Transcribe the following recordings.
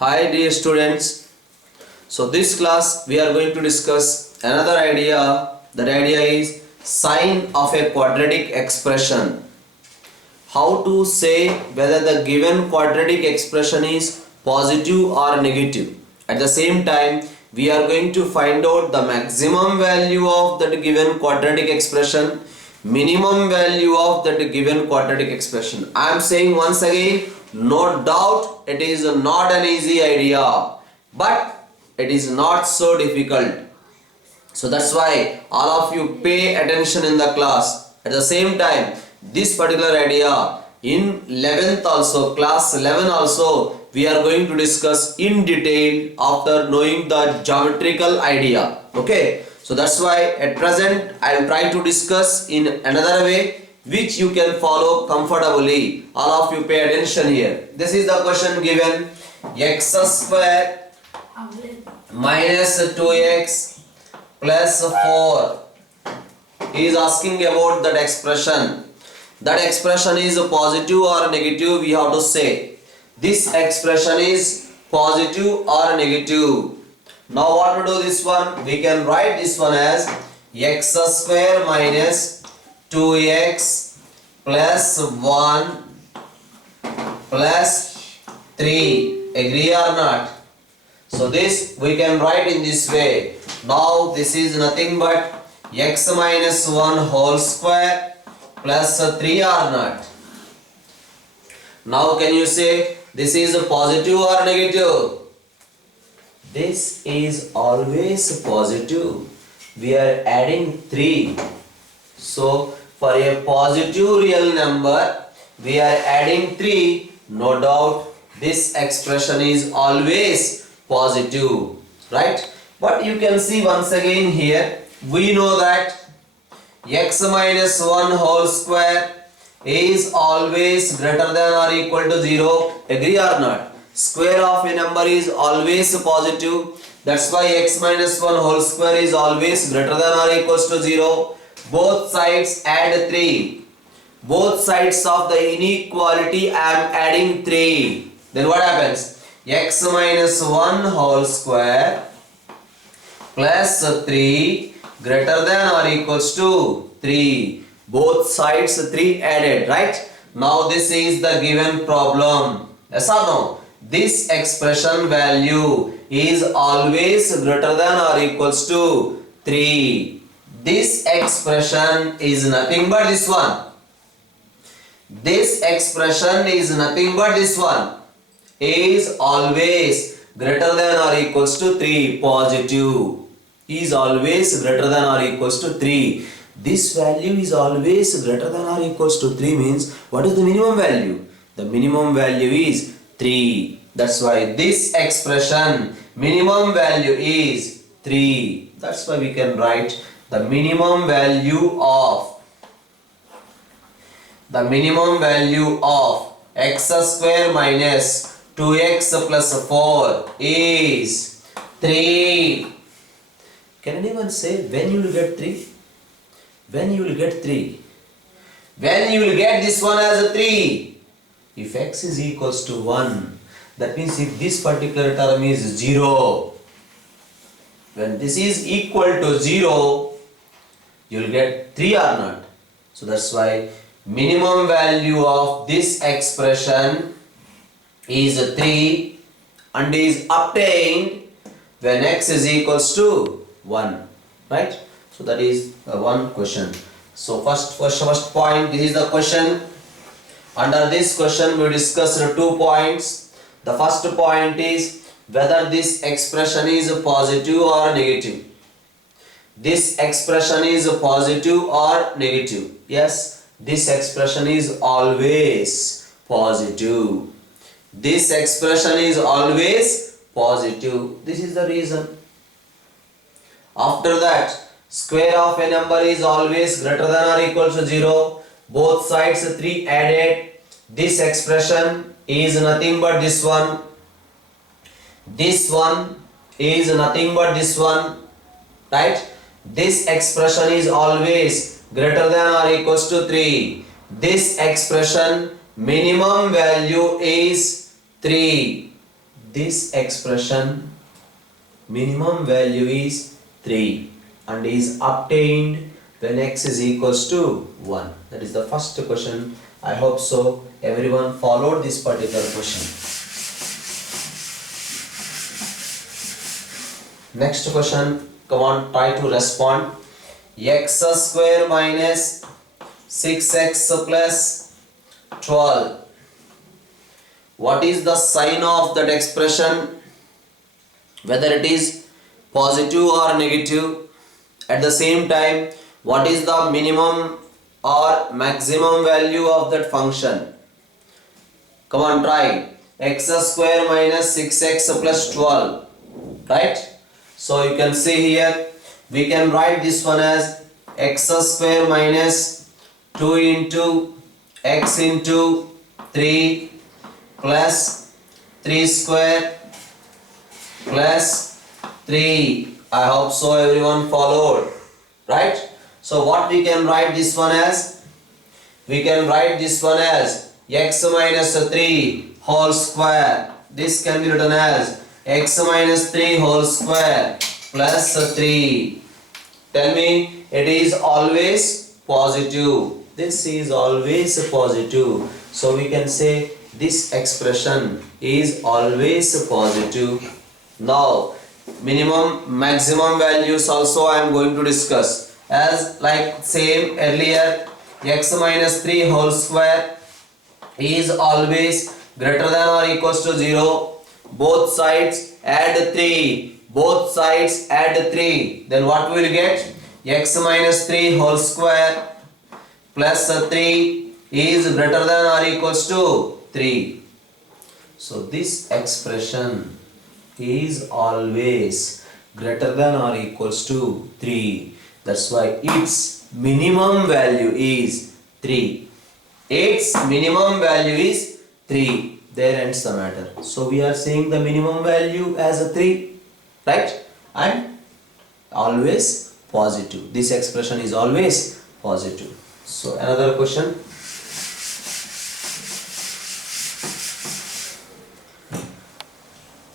Hi dear students. So this class we are going to discuss another idea. That idea is sign of a quadratic expression. How to say whether the given quadratic expression is positive or negative. At the same time, we are going to find out the maximum value of that given quadratic expression, minimum value of that given quadratic expression. I am saying once again, no doubt it is not an easy idea, but it is not so difficult. So that's why all of you pay attention in the class. At the same time, this particular idea in 11th also, class 11 also, we are going to discuss in detail after knowing the geometrical idea. Okay, so that's why at present I will try to discuss in another way which you can follow comfortably. All of you pay attention here. This is the question given: x square minus 2x plus 4 is asking about that expression. That expression is positive or negative. We have to say this expression is positive or negative. Now what to do this one? We can write this one as x square minus 2x plus 1 plus 3. Agree or not? So this we can write in this way. Now this is nothing but x minus 1 whole square plus 3 or not. Now can you say this is positive or negative? This is always positive. We are adding 3. So for a positive real number we are adding 3. No doubt this expression is always positive, right? But you can see once again here, we know that x minus 1 whole square is always greater than or equal to 0. Agree or not? Square of a number is always positive. That's why x minus 1 whole square is always greater than or equals to 0. Both sides add 3. Both sides of the inequality I am adding 3. Then what happens? X minus 1 whole square plus 3 greater than or equals to 3. Both sides 3 added, right? Now this is the given problem. Yes or no? This expression value is always greater than or equals to 3. This expression is nothing but this one. This expression is nothing but this one. Is always greater than or equals to 3. Positive. Is always greater than or equals to 3. This value is always greater than or equals to 3 means what is the minimum value? The minimum value is 3. That's why this expression minimum value is 3. That's why we can write the minimum value of x square minus 2x plus 4 is 3. Can anyone say when you will get 3? When you will get 3? When you will get this one as a 3? If x is equals to 1, that means if this particular term is 0, when this is equal to 0, you will get 3 or not. So that's why minimum value of this expression is 3 and is obtained when x is equals to 1, right? So that is one question. So first point, this is the question. Under this question we discussed 2 points. The first point is whether this expression is positive or negative. This expression is positive or negative. Yes, this expression is always positive. This expression is always positive. This is the reason. After that, square of a number is always greater than or equal to 0. Both sides 3 added. This expression is nothing but this one. This one is nothing but this one, right? This expression is always greater than or equals to 3. This expression minimum value is 3. this expression minimum value is 3 and is obtained when x is equals to 1. That is the first question. I hope so everyone followed this particular question. Next question, come on, try to respond. X square minus 6x plus 12. What is the sign of that expression? Whether it is positive or negative. At the same time, what is the minimum or maximum value of that function? Come on, try. X square minus 6x plus 12. Right? So you can see here, we can write this one as x square minus 2 into x into 3 plus 3 square plus 3. I hope so everyone followed. Right? So what we can write this one as? We can write this one as x minus 3 whole square. This can be written as x minus 3 whole square plus 3. Tell me, it is always positive. This is always positive. So we can say this expression is always positive. Now, minimum, maximum values also I am going to discuss. As like same earlier, x minus 3 whole square is always greater than or equals to 0. Both sides add 3. Both sides add 3. Then what we will get? X minus 3 whole square plus 3 is greater than or equals to 3. So this expression is always greater than or equals to 3. That's why its minimum value is 3. Its minimum value is 3. There ends the matter. So we are saying the minimum value as a 3, right? And always positive. This expression is always positive. So another question.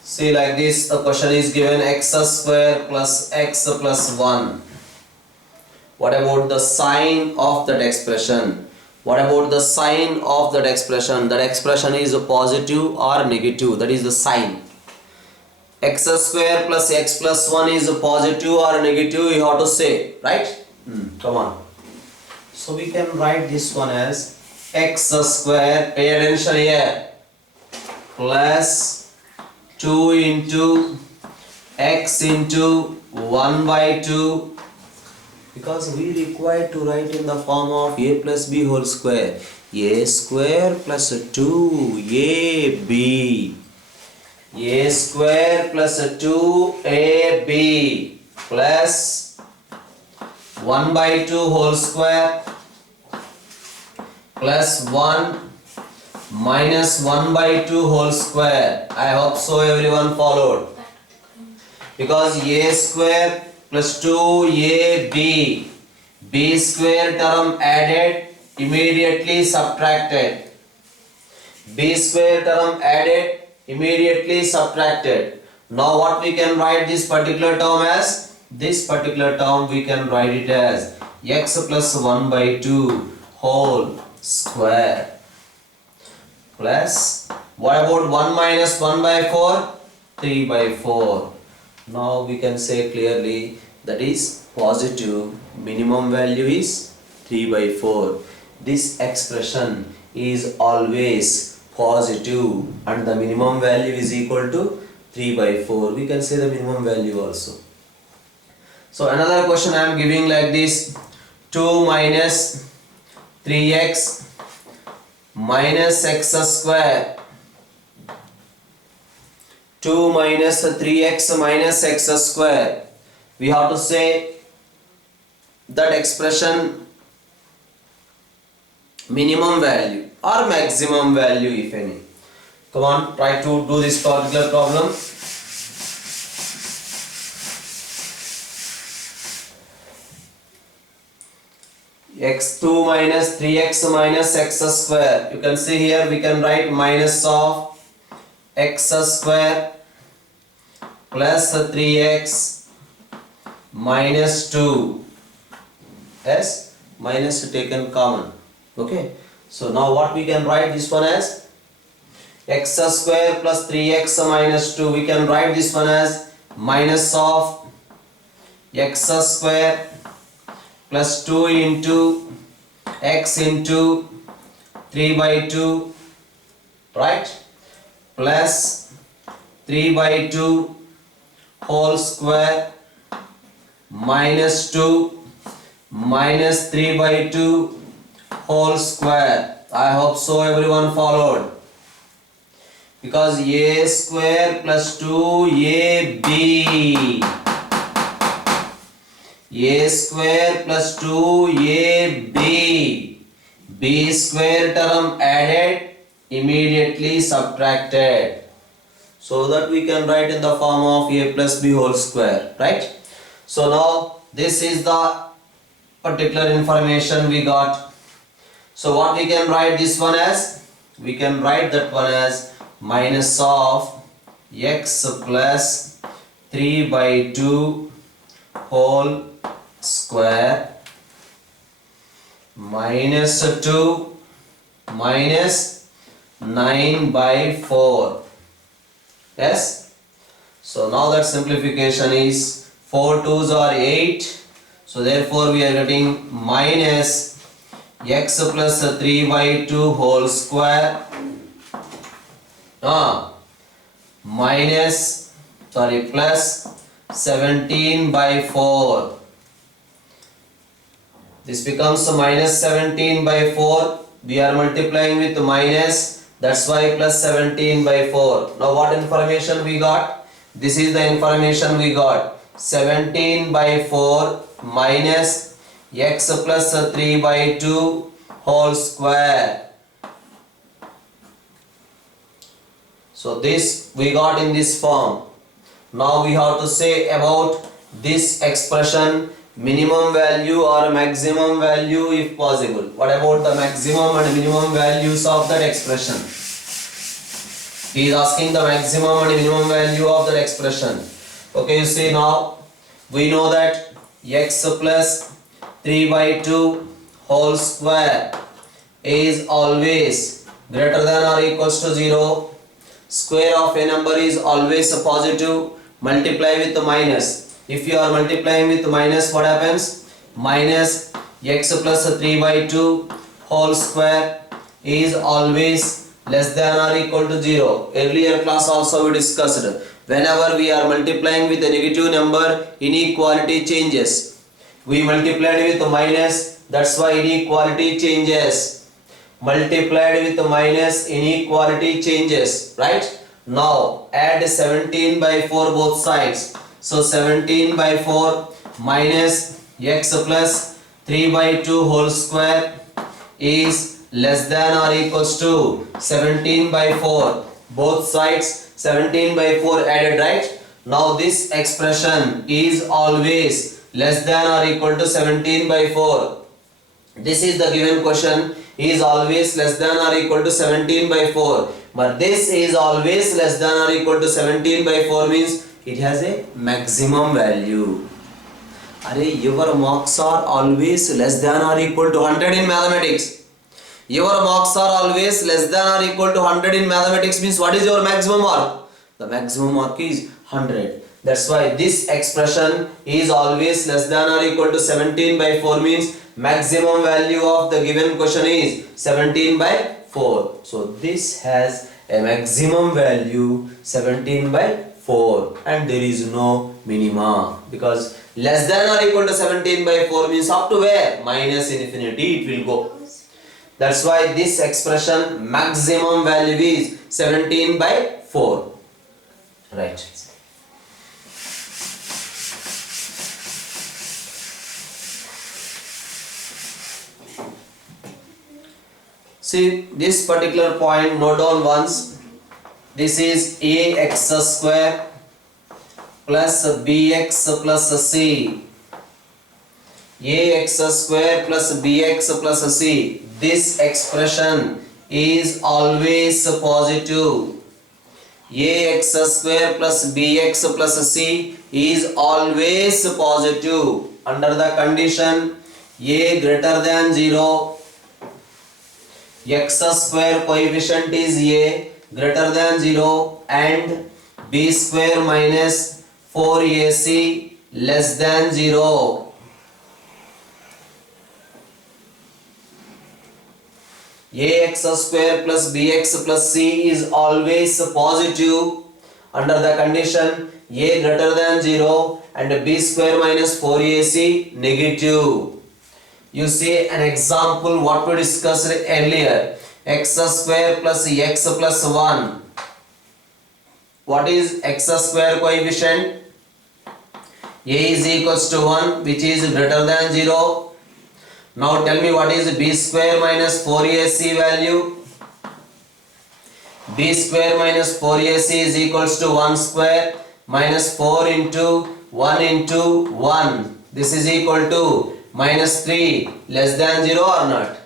See, like this, a question is given x square plus x plus 1. What about the sign of that expression? What about the sign of that expression? That expression is a positive or negative. That is the sign. X square plus x plus 1 is a positive or negative, you have to say, right? Come on. So we can write this one as x square, pay attention here, plus 2 into x into 1 by 2. Because we require to write in the form of a plus b whole square. A square plus 2ab. A square plus 2ab plus 1 by 2 whole square plus 1 minus 1 by 2 whole square. I hope so everyone followed. Because a square plus 2ab, b square term added, immediately subtracted. B square term added, immediately subtracted. Now what we can write this particular term as? This particular term we can write it as x plus 1 by 2 whole square plus, what about 1 minus 1 by 4? 3 by 4. Now we can say clearly that is positive, minimum value is 3 by 4. This expression is always positive and the minimum value is equal to 3 by 4. We can say the minimum value also. So another question I am giving like this: 2 minus 3x minus x square. 2 minus 3x minus x square. We have to say that expression minimum value or maximum value if any. Come on, try to do this particular problem. x2 minus 3x minus x square. You can see here we can write minus of x square plus 3x minus 2. As minus taken common. Okay. So now what we can write this one as x square plus 3x minus 2. We can write this one as minus of x square plus 2 into x into 3 by 2, right, plus 3 by 2 whole square minus 2 minus 3 by 2 whole square. I hope so everyone followed. Because a square plus 2ab, a square plus 2ab, b square term added, immediately subtracted, so that we can write in the form of a plus b whole square, right? So now this is the particular information we got. So what we can write this one as? We can write that one as minus of x plus 3 by 2 whole square minus 2 minus 9 by 4. Yes. So now that simplification is 4 2s are 8. So therefore we are getting minus x plus 3 by 2 whole square plus 17 by 4. This becomes minus 17 by 4. We are multiplying with minus, that's why plus 17 by 4. Now what information we got? This is the information we got. 17 by 4 minus x plus 3 by 2 whole square. So this we got in this form. Now we have to say about this expression minimum value or maximum value if possible. What about the maximum and minimum values of that expression? He is asking the maximum and minimum value of that expression. Okay, you see now we know that x plus 3 by 2 whole square is always greater than or equals to 0. Square of a number is always a positive. Multiply with the minus. If you are multiplying with minus, what happens? Minus x plus 3 by 2 whole square is always less than or equal to 0. Earlier class also we discussed, whenever we are multiplying with a negative number, inequality changes. We multiplied with minus, that's why inequality changes. Multiplied with minus, inequality changes, right? Now add 17 by 4 both sides. So 17 by 4 minus x plus 3 by 2 whole square is less than or equals to 17 by 4. Both sides 17 by 4 added, right? Now this expression is always less than or equal to 17 by 4. This is the given question, is always less than or equal to 17 by 4. But this is always less than or equal to 17 by 4 means it has a maximum value. Your marks are always less than or equal to 100 in mathematics. Your marks are always less than or equal to 100 in mathematics means what is your maximum mark? The maximum mark is 100. That's why this expression is always less than or equal to 17 by 4 means maximum value of the given question is 17 by 4. So this has a maximum value 17 by 4 and there is no minima, because less than or equal to 17 by 4 means up to where? Minus infinity it will go. That's why this expression maximum value is 17 by 4. Right. See this particular point, note down once. This is ax square plus bx plus c. Ax square plus bx plus c. This expression is always positive. ax square plus bx plus c is always positive under the condition a greater than 0, x square coefficient is a greater than 0 and b square minus 4ac less than 0. Ax square plus bx plus c is always positive under the condition a greater than 0 and b square minus 4ac negative. You see an example what we discussed earlier. X square plus x plus 1. What is x square coefficient? A is equals to 1 which is greater than 0. Now tell me what is b square minus 4ac value? B square minus 4ac is equals to 1 square minus 4 into 1 into 1. This is equal to minus 3 less than 0 or not?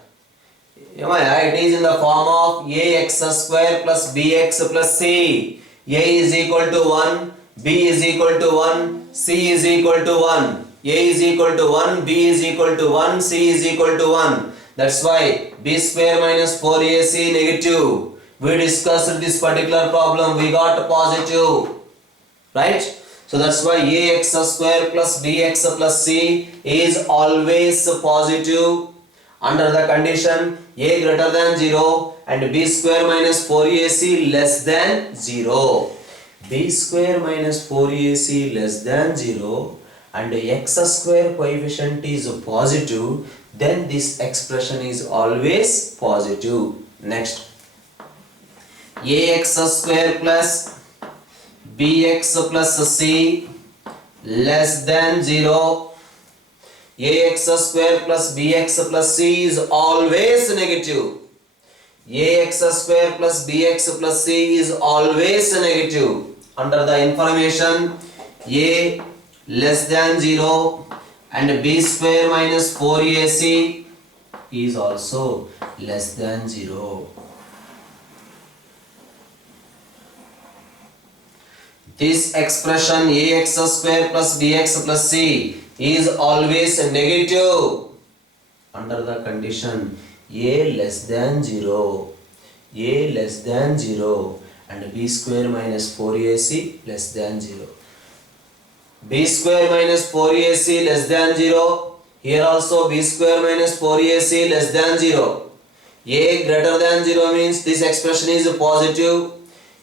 It is in the form of ax square plus bx plus c. A is equal to 1, b is equal to 1, c is equal to 1. A is equal to 1, b is equal to 1, c is equal to 1. That's why b square minus 4ac negative. We discussed this particular problem, we got positive, right? So that's why ax square plus bx plus c is always positive under the condition a greater than 0 and b square minus 4ac less than 0. B square minus 4ac less than 0 and x square coefficient is positive, then this expression is always positive. Next, ax square plus bx plus c less than 0. Ax square plus bx plus c is always negative. Ax square plus bx plus c is always negative. Under the information a less than 0 and b square minus 4ac is also less than 0. This expression ax square plus bx plus c is always negative under the condition a less than 0, a less than 0 and b square minus 4ac less than 0. B square minus 4ac less than 0. Here also b square minus 4ac less than 0. A greater than 0 means this expression is positive.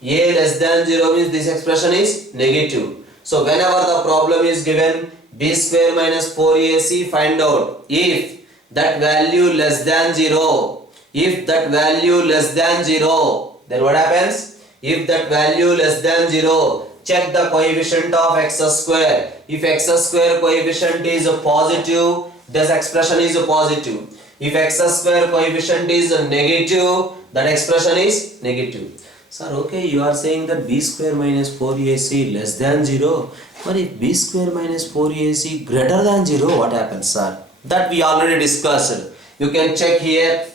A less than 0 means this expression is negative. So whenever the problem is given b square minus 4ac, find out if that value less than 0. If that value less than 0, then what happens? If that value less than 0, check the coefficient of x square. If x square coefficient is positive, this expression is positive. If x square coefficient is negative, that expression is negative. Sir, okay, you are saying that b square minus 4ac less than 0. But if b square minus 4ac greater than 0, what happens, sir? That we already discussed. You can check here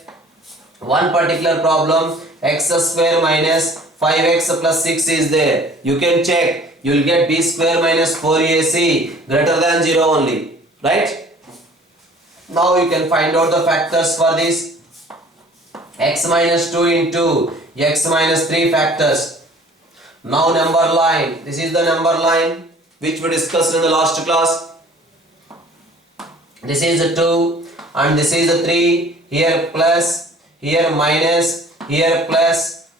one particular problem, x square minus 5x plus 6 is there. You can check, you will get b square minus 4ac greater than 0 only, right? Now you can find out the factors for this. X minus 2 into x minus 3 factors. Now number line, this is the number line which we discussed in the last class. This is a 2 and this is a 3, here plus, here minus, here plus.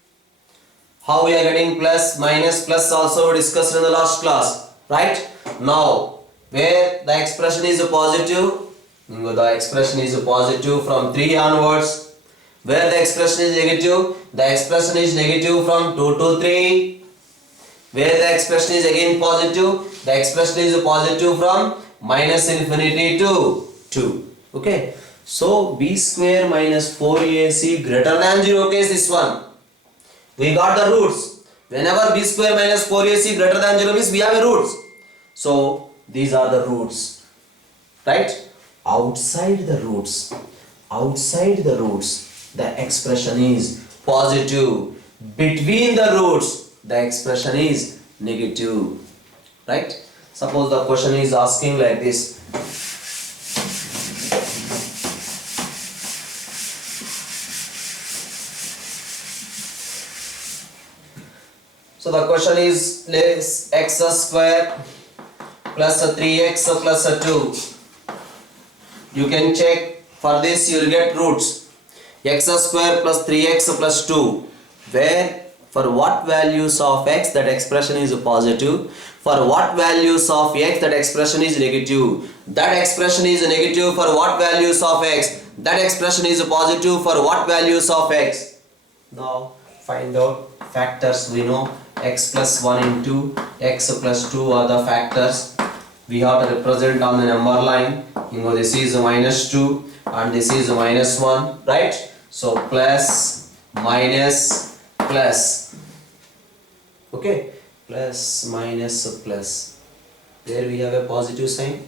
How we are getting plus, minus, plus also we discussed in the last class, right? Now, where the expression is positive, the expression is positive from 3 onwards. Where the expression is negative, the expression is negative from 2 to 3. Where the expression is again positive, the expression is positive from minus infinity to 2. Okay. So, b square minus 4ac greater than 0 case, this one. We got the roots. Whenever b square minus 4ac greater than 0 means we have a roots. So, these are the roots. Right? Outside the roots, the expression is positive. Between the roots, the expression is negative, right? Suppose the question is asking like this. So the question is x square plus 3x plus 2. You can check, for this you will get roots. X square plus 3x plus 2, where for what values of x that expression is positive, for what values of x that expression is negative, that expression is negative for what values of x, that expression is positive for what values of x. Now find out factors. We know x plus 1 into x plus 2 are the factors. We have to represent on the number line. You know, this is minus 2 and this is minus 1, right? So plus, minus, plus. Okay, plus, minus, plus. There we have a positive sign.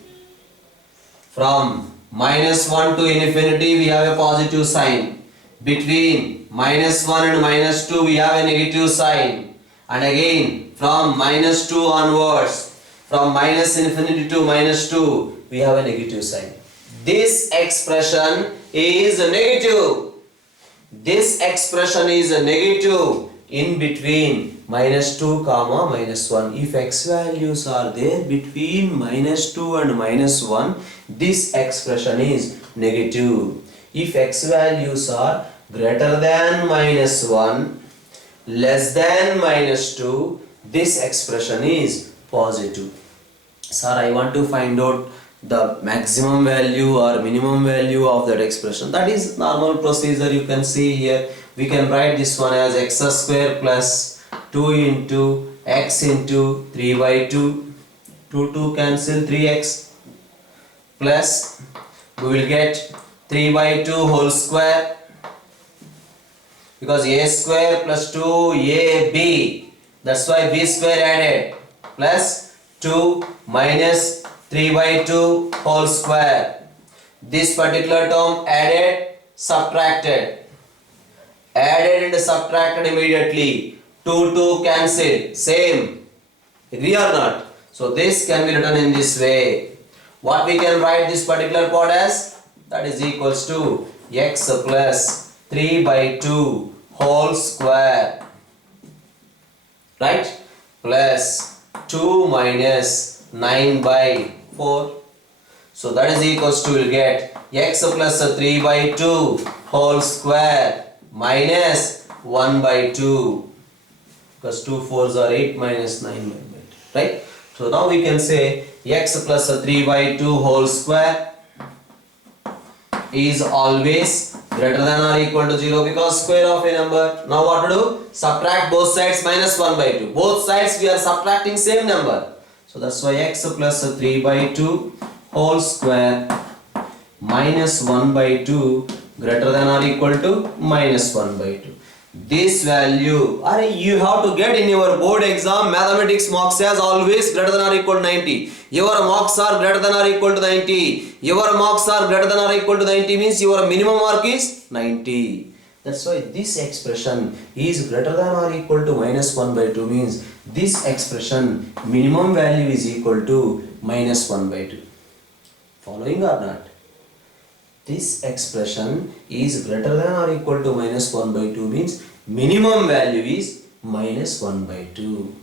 From minus 1 to infinity we have a positive sign. Between minus 1 and minus 2 we have a negative sign. And again from minus 2 onwards, from minus infinity to minus 2 we have a negative sign. This expression is negative. This expression is negative in between minus 2 comma minus 1. If x values are there between minus 2 and minus 1, this expression is negative. If x values are greater than minus 1, less than minus 2, this expression is positive. Sir, I want to find out the maximum value or minimum value of that expression. That is normal procedure. You can see here, we can write this one as x square plus 2 into x into 3 by 2. 2 cancel 3x plus we will get 3 by 2 whole square, because a square plus 2ab, that's why b square added, plus 2 minus 3 by 2 whole square. This particular term added, subtracted. Added and subtracted immediately. 2 cancel. Same. Agree or not? So this can be written in this way. What we can write this particular part as? That is equals to x plus 3 by 2 whole square. Right? Plus 2 minus 9 by 4. So that is equals to, we'll get x plus 3 by 2 whole square minus 1 by 2, because 2 4s are 8 minus 9 by 8, right? So now we can say x plus 3 by 2 whole square is always greater than or equal to 0, because square of a number. Now what to do? Subtract both sides minus 1 by 2. Both sides we are subtracting same number. So that's why x plus 3 by 2 whole square minus 1 by 2 greater than or equal to minus 1 by 2. This value, you have to get in your board exam, mathematics marks as always greater than or equal to 90. Your marks are greater than or equal to 90. Your marks are greater than or equal to 90 means your minimum mark is 90. That's why this expression is greater than or equal to minus 1 by 2 means this expression minimum value is equal to minus 1 by 2. Following or not? This expression is greater than or equal to minus 1 by 2 means minimum value is minus 1 by 2.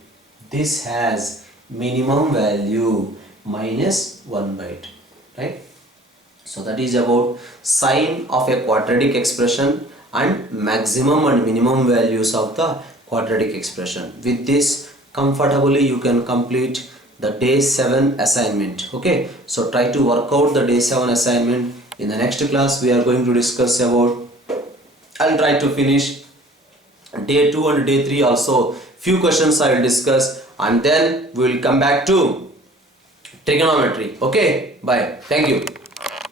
This has minimum value minus 1 by 2. Right? So that is about sign of a quadratic expression and maximum and minimum values of the quadratic expression. With this, comfortably you can complete the day 7 assignment. Okay, so try to work out the day 7 assignment. In the next class we are going to discuss about, I'll try to finish day 2 and day 3 also. Few questions I will discuss, and then we will come back to trigonometry. Okay, bye. Thank you.